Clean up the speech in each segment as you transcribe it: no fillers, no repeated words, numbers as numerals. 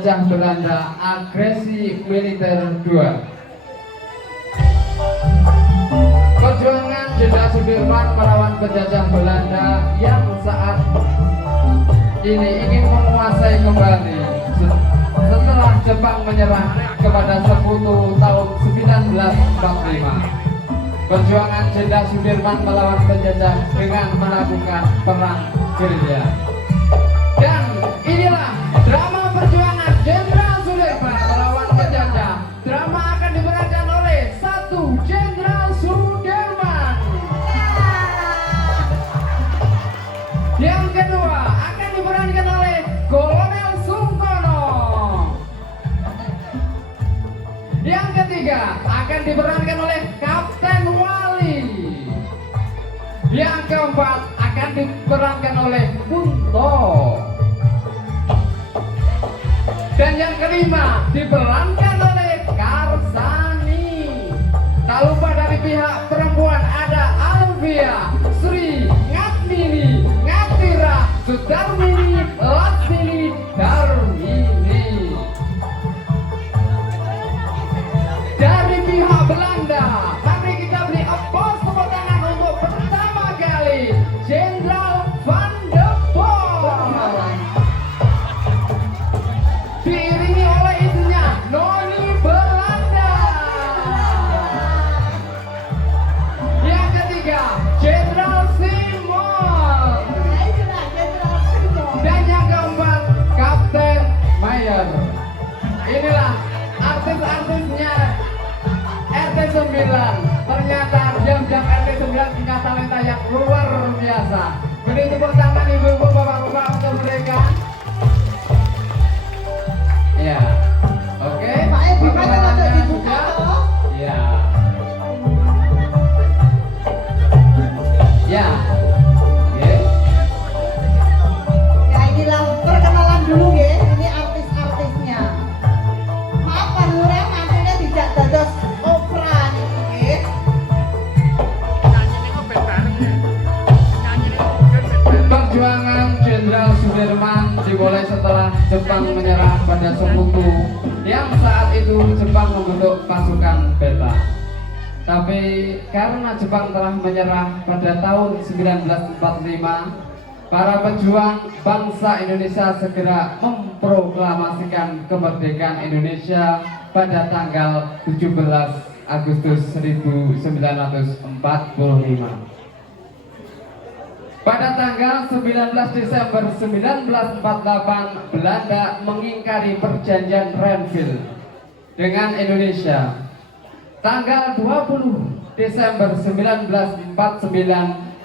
Penjajah Belanda, agresi militer 2. Perjuangan Jenderal Sudirman melawan penjajah Belanda yang saat ini ingin menguasai kembali setelah Jepang menyerah kepada sekutu tahun 1945. Perjuangan Jenderal Sudirman melawan penjajah dengan melakukan perang gerilya. Dan inilah drama perjuangan Jenderal Sudirman melawan penjajah. Drama akan diperankan oleh satu Jenderal Sudirman. Yang kedua akan diperankan oleh Kolonel Sungkono. Yang ketiga akan diperankan oleh Kapten Wali. Yang keempat akan diperankan oleh Kunto. Dan yang kelima diperankan oleh Karsani. Tak lupa dari pihak perempuan ada Alvia, Sri, Ngatmini, Ngatira, Sudarmini, Laksmini, Darmini. Dari pihak Belanda, mari kita beri applause tepuk tangan untuk pertama kali Jenderal Van de Boom. Diiringi oleh istrinya Noni Belanda. Yang ketiga Jenderal Simon. Dan yang keempat Kapten Mayer. Inilah artis-artisnya RT 9. Ternyata jam-jam RT 9 punya talenta yang luar biasa. Beri tepuk tangan ibu-ibu, bapak-bapak untuk mereka. Ya, oke. Perkenalannya sudah. Ya. Ya. Oke. Ya inilah perkenalan dulu ya. Ini artis-artisnya. Maaf Pak Lurah, nantinya tidak dados opera nih. Perjuangan Jenderal Sudirman dimulai setelah Jepang menyerah pada sekutu yang saat itu Jepang membentuk pasukan beta. Tapi karena Jepang telah menyerah pada tahun 1945, para pejuang bangsa Indonesia segera memproklamasikan kemerdekaan Indonesia pada tanggal 17 Agustus 1945. Pada tanggal 19 Desember 1948, Belanda mengingkari perjanjian Renville dengan Indonesia. Tanggal 20 Desember 1949,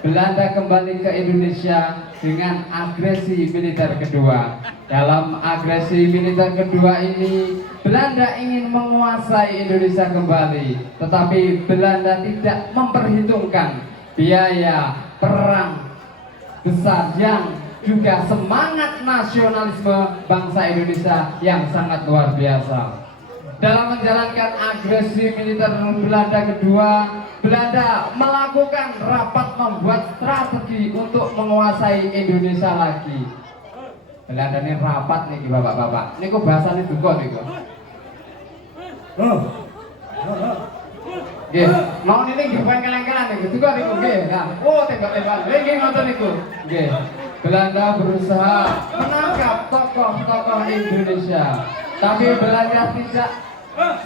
Belanda kembali ke Indonesia dengan agresi militer kedua. Dalam agresi militer kedua ini, Belanda ingin menguasai Indonesia kembali, tetapi Belanda tidak memperhitungkan biaya perang besar yang juga semangat nasionalisme bangsa Indonesia yang sangat luar biasa. Dalam menjalankan agresi militer Belanda kedua, Belanda melakukan rapat membuat strategi untuk menguasai Indonesia lagi. Belanda ini rapat nih bapak-bapak. Ini kok bahasanya duka nih kok. Nggih, non ini nggih bukan kalian-kalian nih, duka niku nggih. Nah, oh tembak-tembak. Nggih ngoten niku. Nggih. Belanda berusaha menangkap tokoh-tokoh Indonesia. Tapi Belanda tidak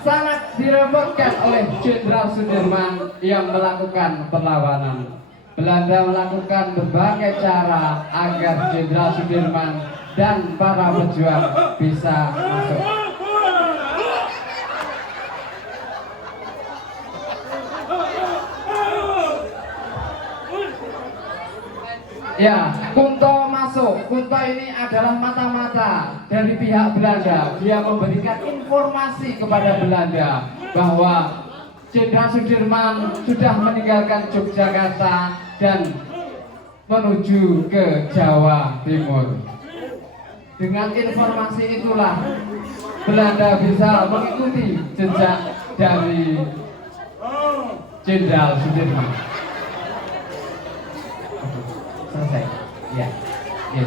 sangat diremehkan oleh Jenderal Sudirman yang melakukan perlawanan. Belanda melakukan berbagai cara agar Jenderal Sudirman dan para pejuang bisa masuk. Ya, Kunto masuk. Kunto ini adalah mata-mata dari pihak Belanda. Dia memberikan informasi kepada Belanda bahwa Jenderal Sudirman sudah meninggalkan Yogyakarta dan menuju ke Jawa Timur. Dengan informasi itulah Belanda bisa mengikuti jejak dari Jenderal Sudirman. Selesai. Ya. Ya.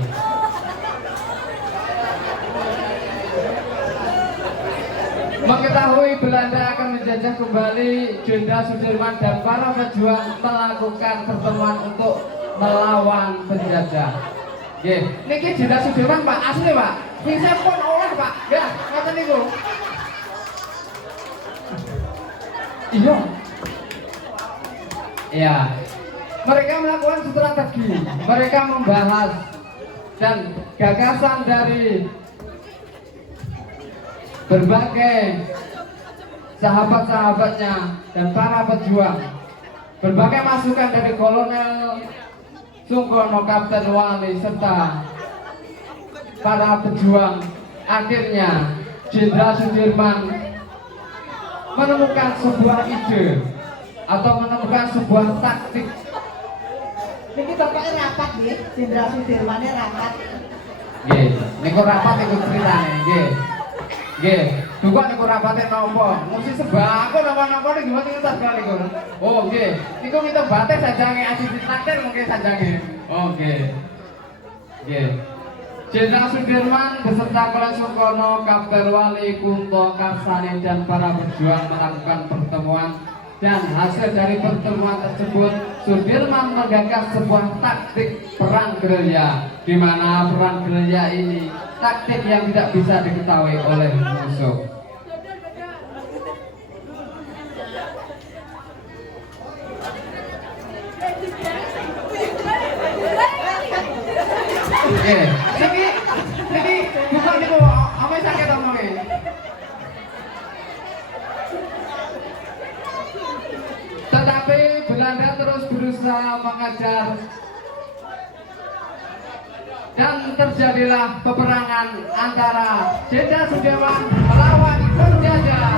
Mengetahui Belanda akan menjajah kembali, Jenderal Sudirman dan para pejuang melakukan pertemuan untuk melawan penjajah. Nggih, niki Jenderal Sudirman Pak, asli Pak. Sing pun oleh Pak. Ya, ngoten niku. Iya. Ya. Mereka melakukan strategi, mereka membahas dan gagasan dari berbagai sahabat-sahabatnya dan para pejuang. Berbagai masukan dari Kolonel Sungkono, Kapten Wali serta para pejuang. Akhirnya Jenderal Sudirman menemukan sebuah ide atau menemukan sebuah taktik. Ini bapaknya rapat nggih, Jenderal Sudirman rapat. Nggih, niku rapat niku ceritane, nggih. Nggih, duka niku rapate napa? Mesti sembako napa-napa niku gimana kita sekali niku. Oh, nggih. Niku kita batik sajange aji ditakdir mungkin sajange. Oh, nggih. Nggih. Jenderal Sudirman beserta Kolonel Sungkono, Kapten Wali, Kunto, Karsane dan para pejuang melakukan pertemuan. Dan hasil dari pertemuan tersebut, Sudirman menggagas sebuah taktik perang gerilya, di mana perang gerilya ini taktik yang tidak bisa diketahui oleh musuh. Oke, ini bukan itu apa yang sakit omongin. Tetapi Belanda terus berusaha mengejar dan terjadilah peperangan antara Jenderal Sudirman melawan penjajah.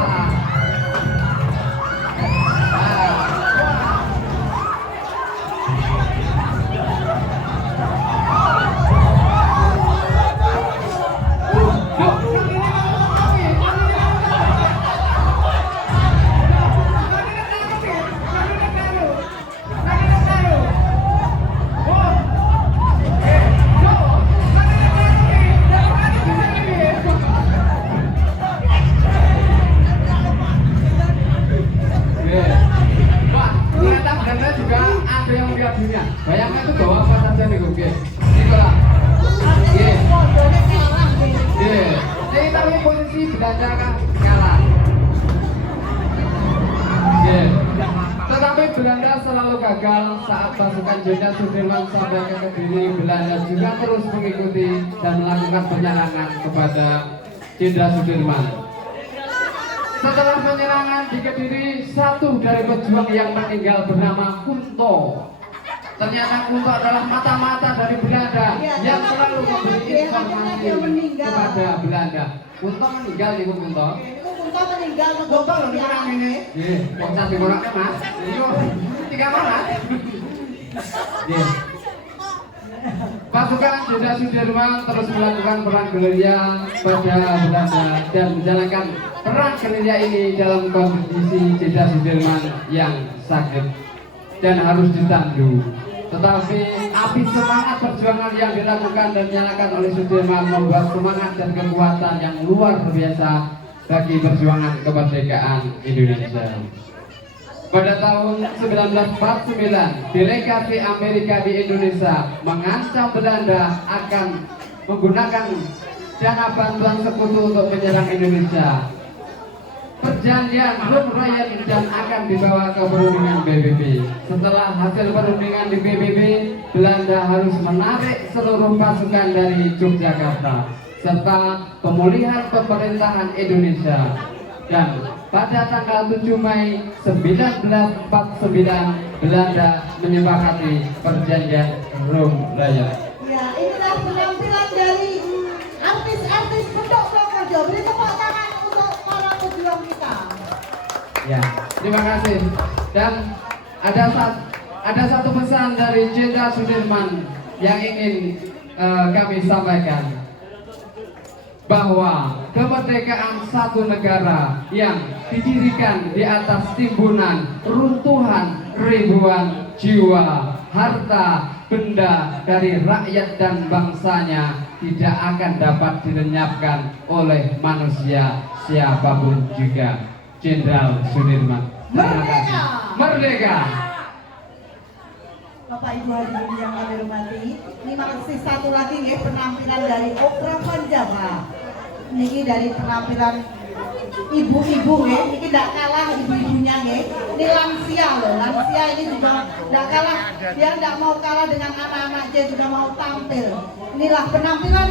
Bayangkan itu bawa apa saja nih gue, itulah. Jadi tapi posisi Belanda kan kalah. Tetapi Belanda selalu gagal saat pasukan Jenderal Sudirman sampai ke Kediri. Belanda juga terus mengikuti dan melakukan penyerangan kepada Jenderal Sudirman. Setelah penyerangan di Kediri, satu dari pejuang yang meninggal bernama Kunto. Ternyata Kunto adalah mata-mata dari Belanda yang selalu memberi informasi kepada Belanda. Kunto meninggal nih Kunto. Kunto meninggal Kunto loh sekarang ini. Kok cantik orangnya Mas? Iya. Tiga mana? Pasukan Jenderal Sudirman terus melakukan perang gerilya pada Belanda dan menjalankan perang gerilya ini dalam kondisi Jenderal Sudirman yang sakit dan harus ditandu. Tetapi api semangat perjuangan yang dilakukan dan dinyalakan oleh Sudirman membuat semangat dan kekuatan yang luar biasa bagi perjuangan kemerdekaan Indonesia. Pada tahun 1949, delegasi Amerika di Indonesia mengancam Belanda akan menggunakan dana bantuan sekutu untuk menyerang Indonesia. Perjanjian Rum Ryan dan akan dibawa ke perundingan PBB. Setelah hasil perundingan di PBB, Belanda harus menarik seluruh pasukan dari Yogyakarta serta pemulihan pemerintahan Indonesia. Dan pada tanggal 7 Mei 1949, Belanda menyepakati perjanjian Rum Ryan. Ya, inilah penampilan dari artis-artis Pondok Purworejo. Beri tepuk tangan untuk para pejuang kita. Ya, terima kasih. Dan ada satu pesan dari Jenderal Sudirman yang ingin kami sampaikan, bahwa kemerdekaan satu negara yang didirikan di atas timbunan runtuhan ribuan jiwa, harta, benda dari rakyat dan bangsanya tidak akan dapat dilenyapkan oleh manusia siapapun juga. Jenderal Sudirman. Terima kasih. Merdeka! Merdeka! Bapak Ibu hadirin yang kami hormati, ini masih satu lagi ya penampilan dari Opera Panjawa. Ini dari penampilan ibu-ibu ya, ini tidak kalah ibu-ibunya ya. Ini lansia loh, lansia ini juga tidak kalah, dia tidak mau kalah dengan anak-anaknya, juga mau tampil. Inilah penampilan